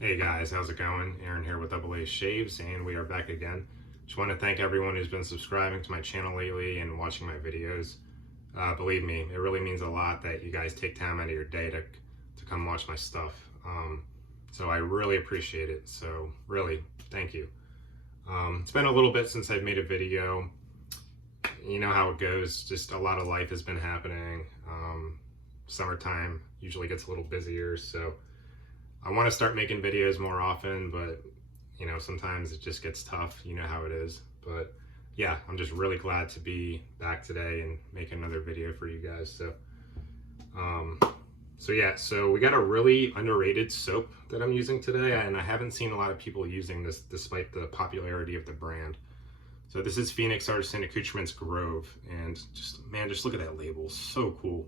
Hey guys, how's it going? Aaron here with AA Shaves, and we are back again. Just want to thank everyone who's been subscribing to my channel lately and watching my videos. Believe me, it really means a lot that you guys take time out of your day to come watch my stuff. So I really appreciate it. So really, thank you. It's been a little bit since I've made a video. You know how it goes, just a lot of life has been happening. Summertime usually gets a little busier, so I want to start making videos more often, but you know, sometimes it just gets tough. You know how it is. But yeah, I'm just really glad to be back today and make another video for you guys. So we got a really underrated soap that I'm using today, and I haven't seen a lot of people using this despite the popularity of the brand. So this is Phoenix Artisan Accoutrements Grove, and just look at that label, so cool.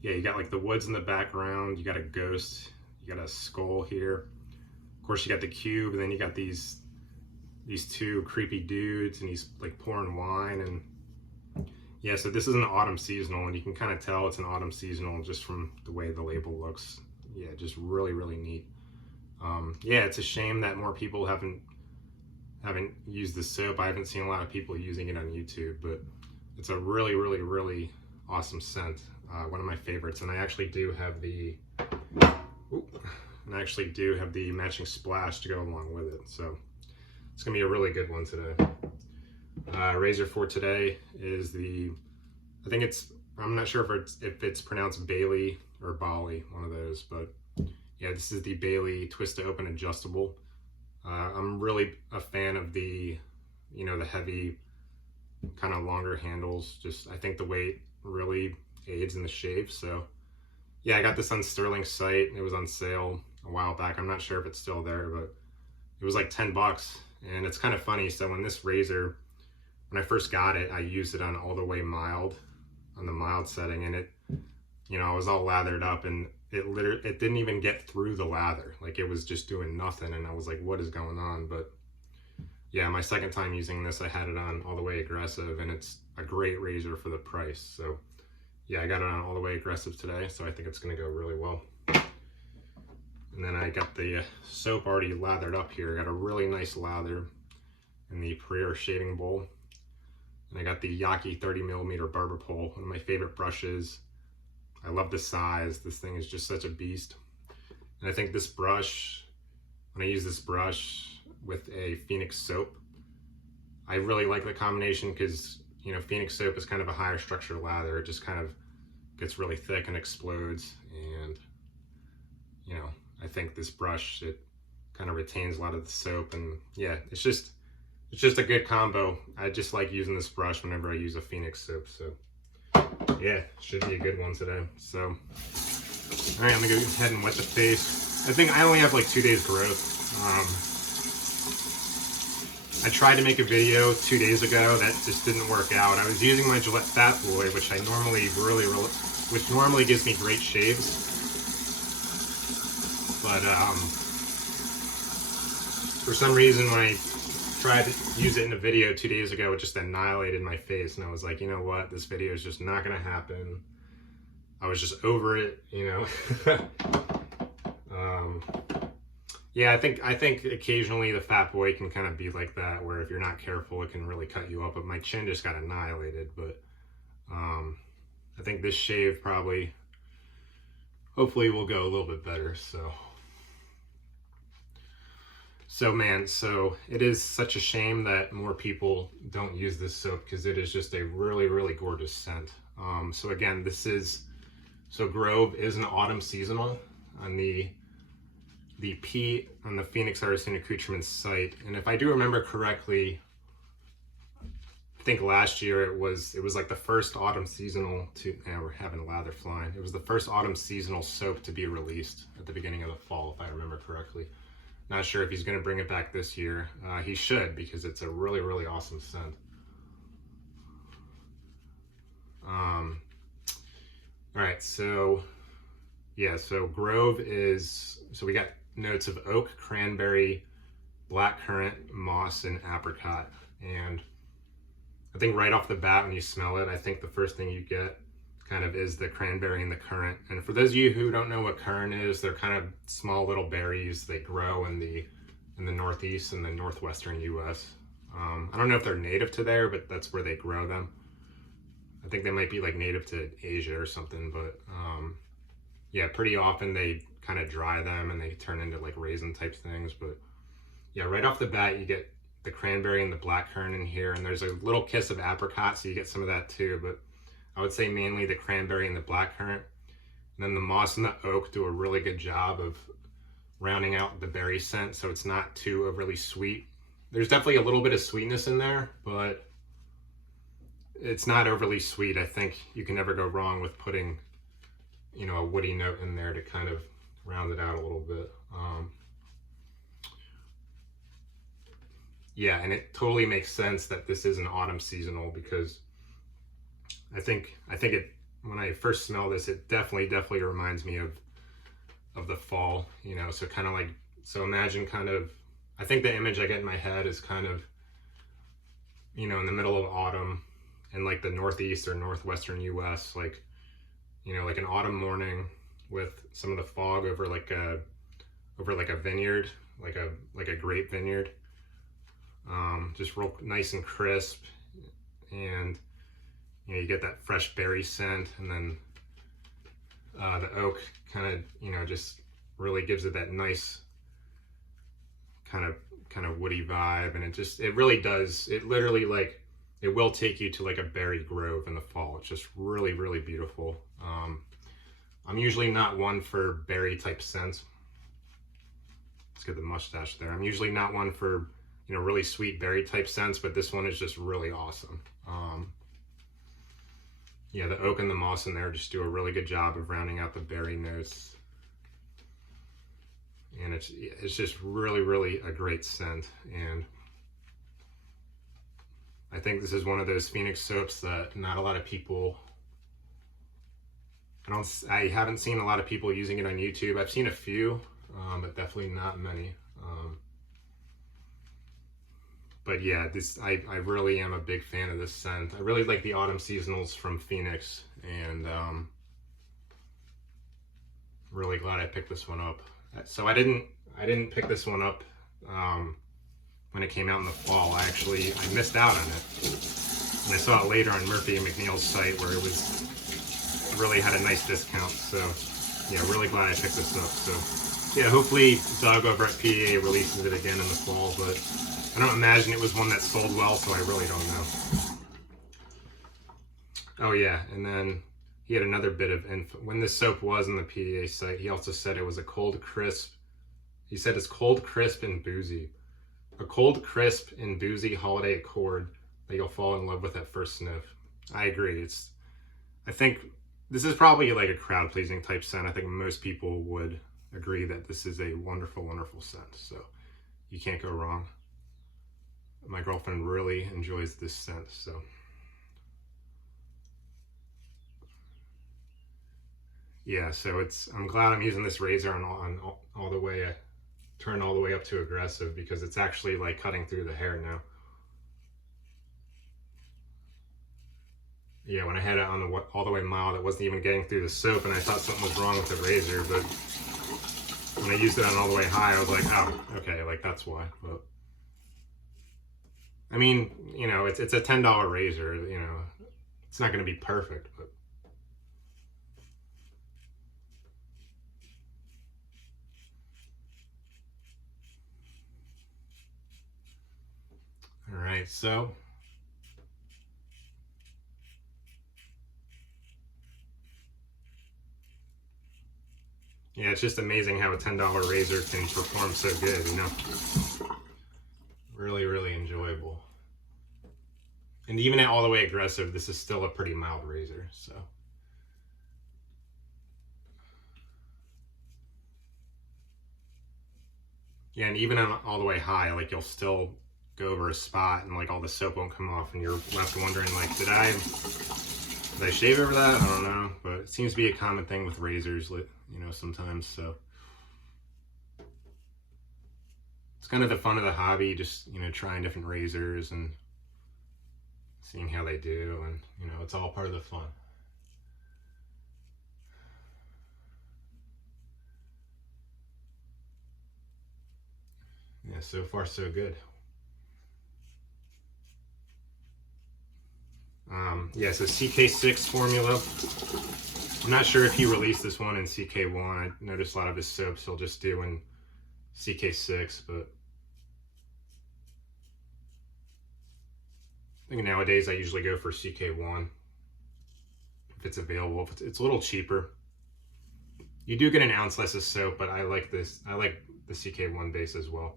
Yeah, you got like the woods in the background, you got a ghost, you got a skull here. Of course, you got the cube, and then you got these two creepy dudes, and he's like pouring wine. And yeah, so this is an autumn seasonal, and you can kind of tell it's an autumn seasonal just from the way the label looks. Yeah, just really neat. Yeah, it's a shame that more people haven't used this soap. I haven't seen a lot of people using it on YouTube, but it's a really awesome scent. One of my favorites, and I actually do have the matching splash to go along with it. So it's gonna be a really good one today. Razor for today is I'm not sure if it's pronounced Bailey or Bali, one of those, but yeah, this is the Bailey Twist to Open Adjustable. I'm really a fan of the heavy, kind of longer handles. I think the weight really aids in the shave. So yeah, I got this on Sterling's site. It was on sale a while back. I'm not sure if it's still there, but it was like 10 bucks. And it's kind of funny. So when I first got it, I used it on all the way mild, on the mild setting, and it, I was all lathered up, and it didn't even get through the lather. Like, it was just doing nothing, and I was like, what is going on? But yeah, my second time using this, I had it on all the way aggressive, and it's a great razor for the price. So yeah, I got it on all the way aggressive today, so I think it's gonna go really well. And then I got the soap already lathered up here. I got a really nice lather in the Prairie shaving bowl. And I got the Yaki 30mm barber pole, one of my favorite brushes. I love the size. This thing is just such a beast. And I think this brush, when I use this brush with a Phoenix soap, I really like the combination because, Phoenix soap is kind of a higher structure lather. It just kind of gets really thick and explodes. And, I think this brush, it kind of retains a lot of the soap. And yeah, it's just a good combo. I just like using this brush whenever I use a Phoenix soap. So yeah, should be a good one today. So all right, I'm gonna go ahead and wet the face. I think I only have like 2 days growth. I tried to make a video 2 days ago. That just didn't work out. I was using my Gillette Fat Boy, which I normally which normally gives me great shaves. But for some reason, when I tried to use it in a video 2 days ago, it just annihilated my face, and I was like, you know what, this video is just not gonna happen. I was just over it, Yeah, I think occasionally the Fat Boy can kind of be like that, where if you're not careful, it can really cut you up. But my chin just got annihilated. But I think this shave hopefully will go a little bit better. So man, it is such a shame that more people don't use this soap, because it is just a really gorgeous scent. So again, Grove is an autumn seasonal on the Phoenix Artisan Accoutrements site. And if I do remember correctly, I think last year it was like the first autumn seasonal we're having lather flying. It was the first autumn seasonal soap to be released at the beginning of the fall, if I remember correctly. Not sure if he's going to bring it back this year. He should, because it's a really awesome scent. All right, so yeah, so Grove we got notes of oak, cranberry, blackcurrant, moss, and apricot. And I think right off the bat, when you smell it, I think the first thing you get kind of is the cranberry and the currant. And for those of you who don't know what currant is, they're kind of small little berries. They grow in the Northeast and the Northwestern U.S. I don't know if they're native to there, but that's where they grow them. I think they might be like native to Asia or something, but yeah, pretty often they kind of dry them and they turn into like raisin type things. But yeah, right off the bat, you get the cranberry and the blackcurrant in here, and there's a little kiss of apricot, so you get some of that too. But I would say mainly the cranberry and the blackcurrant. And then the moss and the oak do a really good job of rounding out the berry scent, so it's not too overly sweet. There's definitely a little bit of sweetness in there, but it's not overly sweet. I think you can never go wrong with putting, you know, a woody note in there to kind of round it out a little bit. Yeah, and it totally makes sense that this is an autumn seasonal, because I think it, when I first smell this, it definitely reminds me of the fall, you know. So kind of like, so imagine kind of, I think the image I get in my head is kind of, you know, in the middle of autumn in like the Northeast or Northwestern US, like, you know, like an autumn morning with some of the fog over like a vineyard, like a grape vineyard, just real nice and crisp, and you know, you get that fresh berry scent, and then the oak kind of, you know, just really gives it that nice kind of woody vibe. And it really does, it literally, like, it will take you to like a berry grove in the fall. It's just really beautiful. I'm usually not one for berry type scents. Let's get the mustache there. I'm usually not one for, you know, really sweet berry type scents, but this one is just really awesome. Yeah, the oak and the moss in there just do a really good job of rounding out the berry notes. And it's just really a great scent. And I think this is one of those Phoenix soaps that not a lot of people, I haven't seen a lot of people using it on YouTube. I've seen a few, but definitely not many. But yeah, I really am a big fan of this scent. I really like the autumn seasonals from Phoenix, and really glad I picked this one up. So I didn't pick this one up when it came out in the fall. I missed out on it, and I saw it later on Murphy and McNeil's site where it really had a nice discount. So yeah, really glad I picked this up. So yeah, hopefully Doug over at PAA releases it again in the fall, but I don't imagine it was one that sold well, so I really don't know. Oh yeah, and then he had another bit of info. When this soap was on the PAA site, he also said it was a cold, crisp. He said it's cold, crisp, and boozy. A cold, crisp, and boozy holiday accord that you'll fall in love with at first sniff. I agree. I think this is probably like a crowd-pleasing type scent. I think most people would agree that this is a wonderful scent. So you can't go wrong. My girlfriend really enjoys this scent, so. Yeah, so I'm glad I'm using this razor on all the way, turn all the way up to aggressive, because it's actually like cutting through the hair now. Yeah, when I had it on all the way mild, it wasn't even getting through the soap, and I thought something was wrong with the razor, but when I used it on all the way high, I was like, oh, okay, like that's why. But I mean, you know, it's a $10 razor, you know, it's not going to be perfect, but. All right, so. Yeah, it's just amazing how a $10 razor can perform so good, you know. Really enjoyable. And even at all the way aggressive, this is still a pretty mild razor, so. Yeah, and even on all the way high, like you'll still go over a spot and like all the soap won't come off, and you're left wondering like, did I shave over that? I don't know, but it seems to be a common thing with razors, you know, sometimes. So it's kind of the fun of the hobby, just, you know, trying different razors and seeing how they do, and you know, it's all part of the fun. Yeah, so far so good. Yeah, so CK6 formula. I'm not sure if he released this one in CK1. I noticed a lot of his soaps he'll just do in CK6, but I think nowadays I usually go for CK1 if it's available. If it's a little cheaper. You do get an ounce less of soap, but I like this. I like the CK1 base as well.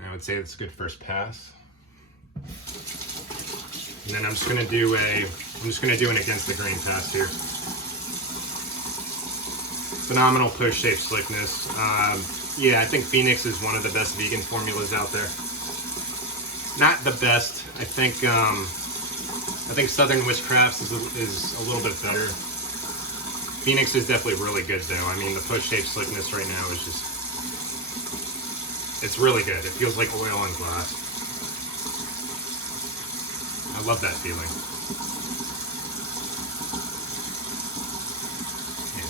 I would say it's a good first pass. And then I'm just gonna do an against the grain pass here. Phenomenal push-shape slickness. Yeah, I think Phoenix is one of the best vegan formulas out there. Not the best. I think Southern Witchcrafts is a little bit better. Phoenix is definitely really good though. I mean, the push-shape slickness right now is just, it's really good. It feels like oil on glass. I love that feeling.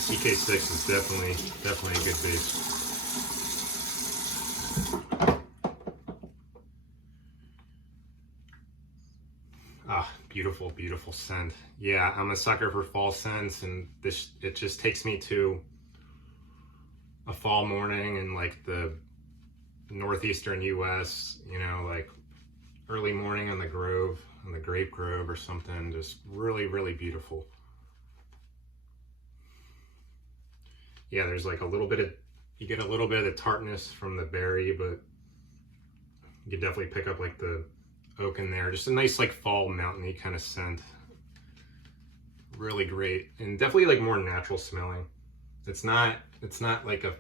CK6 is definitely a good base. Ah, beautiful, beautiful scent. Yeah, I'm a sucker for fall scents, and it just takes me to a fall morning in like the northeastern US, you know, like early morning on the Grove, on the Grape Grove or something. Just really, really beautiful. Yeah, there's like a little bit of, you get a little bit of the tartness from the berry, but you can definitely pick up like the oak in there. Just a nice like fall mountainy kind of scent. Really great, and definitely like more natural smelling. It's not like a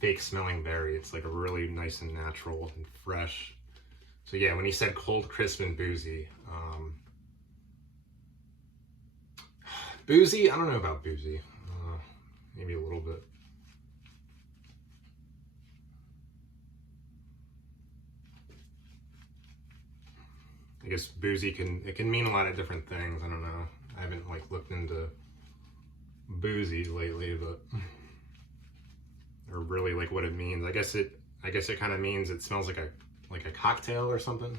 fake smelling berry. It's like a really nice and natural and fresh. So yeah, when he said cold, crisp, and boozy, boozy, I don't know about boozy. Maybe a little bit. I guess boozy can mean a lot of different things. I don't know. I haven't like looked into boozy lately, but or really like what it means. I guess it kind of means it smells like a cocktail or something.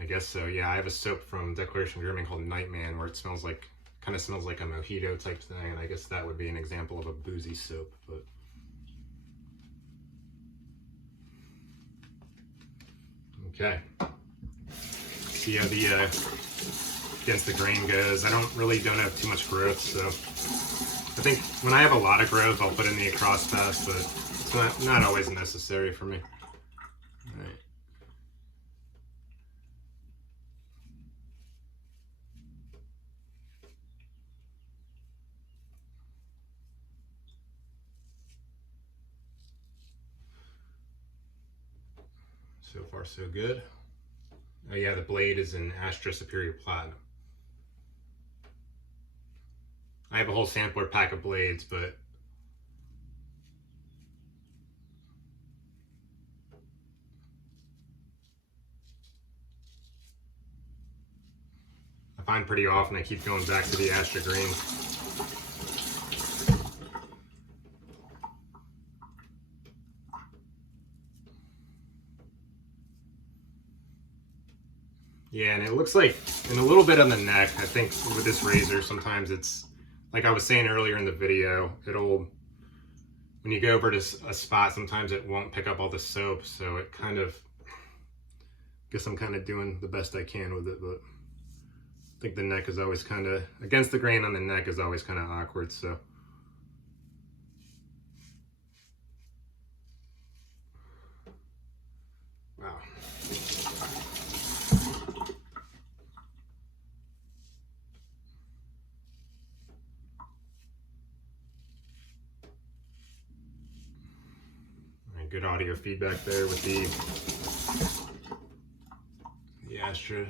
I guess so. Yeah, I have a soap from Declaration Grooming called Nightman where it smells like, kind of smells like a mojito type thing, and I guess that would be an example of a boozy soap. But okay, see how the against the grain goes. I don't have too much growth, so I think when I have a lot of growth, I'll put in the across pass, but it's not always necessary for me. All right. So far, so good. Oh yeah, the blade is an Astra Superior Platinum. I have a whole sampler pack of blades, but I find pretty often I keep going back to the Astra Green. Yeah, and it looks like, and a little bit on the neck, I think with this razor, sometimes it's, like I was saying earlier in the video, when you go over to a spot, sometimes it won't pick up all the soap, so it kind of, guess I'm kind of doing the best I can with it, but I think the neck is always kind of, against the grain on the neck is always kind of awkward, so. Wow. Good audio feedback there with the Astra.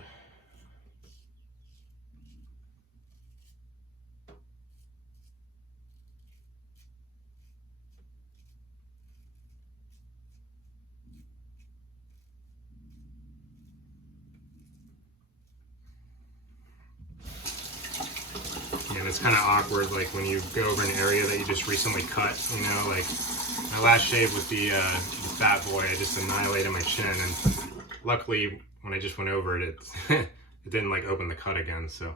it's kind of awkward, like when you go over an area that you just recently cut, you know, like my last shave with the Fat Boy, I just annihilated my chin, and luckily when I just went over it, it didn't like open the cut again, so.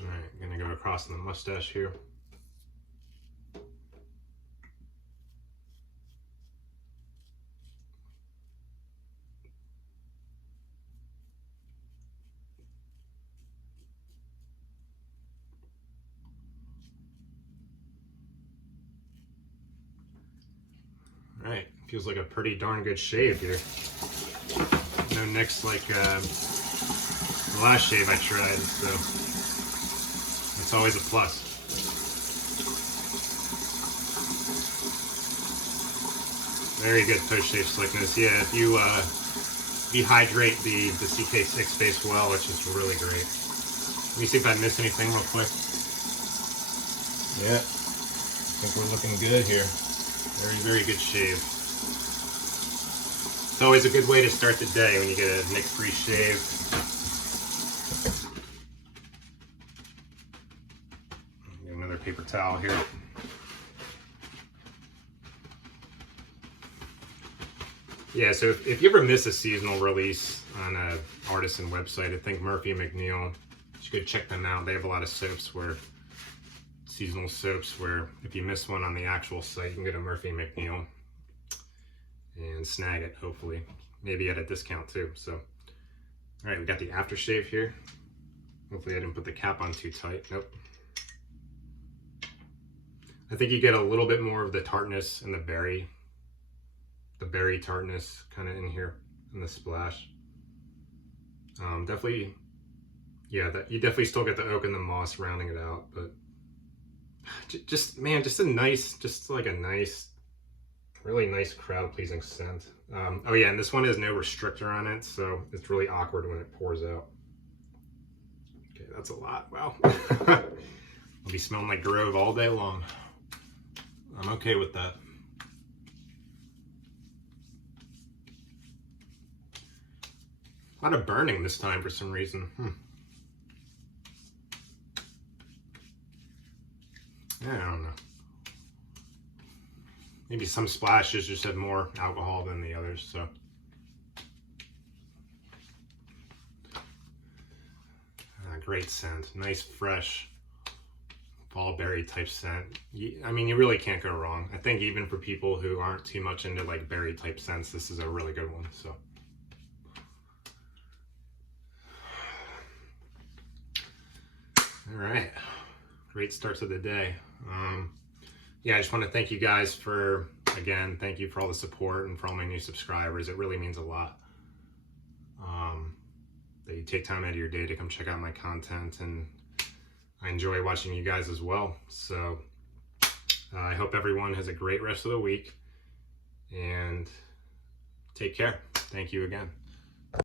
Alright, gonna go across the mustache here. Alright, feels like a pretty darn good shave here. No nicks like the last shave I tried, so it's always a plus. Very good post-shave slickness. Yeah, if you dehydrate the CK6 base well, it's just really great. Let me see if I missed anything real quick. Yeah, I think we're looking good here. Very good shave. It's always a good way to start the day when you get a nick-free shave. Get another paper towel here. Yeah, so if you ever miss a seasonal release on an Artisan website, I think Murphy & McNeil, you should go check them out. They have a lot of soaps seasonal soaps where if you miss one on the actual site, you can go to Murphy & McNeil and snag it, hopefully. Maybe at a discount too. So, all right, we got the aftershave here. Hopefully I didn't put the cap on too tight. Nope. I think you get a little bit more of the tartness and the berry tartness kind of in here in the splash. Definitely, yeah, you definitely still get the oak and the moss rounding it out, but just a nice, really nice crowd pleasing scent. Oh yeah, and this one has no restrictor on it, so it's really awkward when it pours out. Okay, that's a lot. Wow. I'll be smelling like Grove all day long. I'm okay with that. A lot of burning this time for some reason. Yeah, I don't know. Maybe some splashes just have more alcohol than the others, so. Great scent. Nice, fresh, fall berry type scent. I mean, you really can't go wrong. I think even for people who aren't too much into like berry type scents, this is a really good one, so. All right, great start to the day. Yeah, I just want to thank you guys thank you for all the support and for all my new subscribers. It really means a lot that you take time out of your day to come check out my content, and I enjoy watching you guys as well. So I hope everyone has a great rest of the week, and take care. Thank you again.